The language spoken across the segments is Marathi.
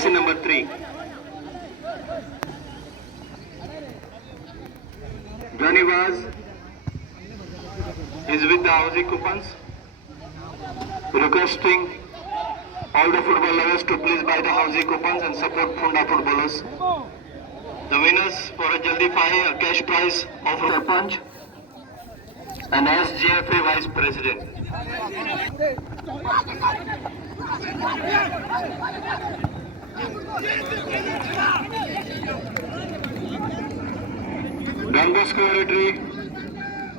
Jersey number 3. Johnny Vaz is with the housing coupons. Requesting all the football lovers to please buy the housing coupons and support Punda footballers. The winners for a Jaldi Fai, a cash prize of a punch and SGFA Vice President. Don Bosco Retreat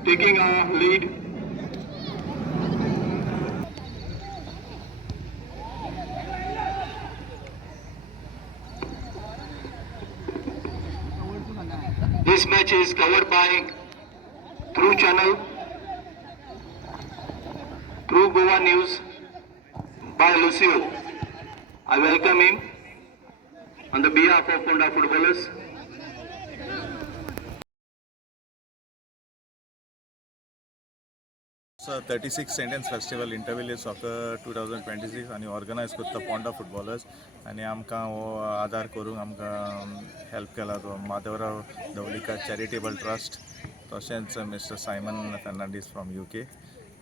taking a lead. This match is covered by True Channel, True Goa News by Lucio. I welcome him on the behalf of Punda footballers. So 36 Sentence Festival Intervillage Soccer 2026 आणि ऑर्गनायज करता पोंडा फुटबॉलर्स आणि आमकां हो आदार करूंक आमकां हेल्प केला तो माधवराव धवलीकर चॅरिटेबल ट्रस्ट तशेंच mister Simon Fernandes from UK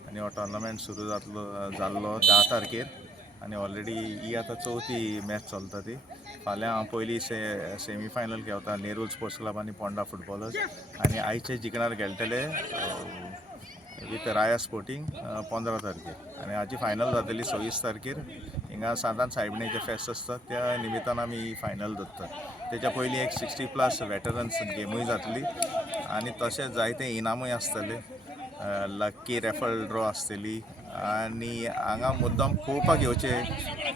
आणि हो टोर्नामेंट सुरू जाल्लो 10 तारखेर आणि ऑलरेडी ही आतां चवथी मॅच चलता ती फाल्यां हांव पयलीं सेमी फायनल घेवता नेरूल स्पोर्ट्स क्लब आनी पोंडा फुटबॉलर्स आणि आयचे जिखणार खेळटले विथ राया स्पोर्टिंग 15 तारखेर आणि हाची फायनल जातली 26 तारखेर हिंगा सादान सायबिणीचे फेस्त आसता त्या निमित्तान आमी फायनल दवरतात तेच्या पयलीं एक 60+ वेटरन्स गेमूय जातली आणि तशेंच जायते इनामूय आसतले लकी रेफल ड्रॉ आसतली आणि हांगा मुद्दम पळोवपाक येवचे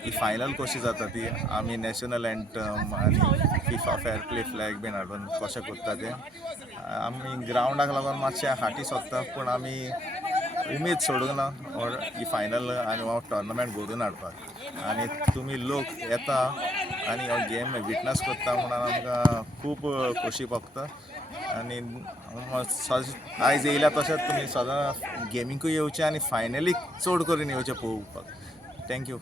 ही फायनल कशी जाता ती आमी नॅशनल एंथम आनी फिफा फेअर प्ले फ्लॅग बीन हाडून कशें करता तें आमी ग्रावंडाक लागून मातशें हाटी सोदता पूण आमी उमेद सोडूंक ना ही फायनल आनी हो टोर्नामेंट घडोवन हाडपाक आनी तुमी लोक येता आनी हो गेम विटनस करता म्हणून आमकां खूब खोशी भोगता आनी आयज येयल्या तशेंच तुमी सदां गेमीकूय येवचें आनी फायनलीक चड करून येवचें पळोवपाक थँक्यू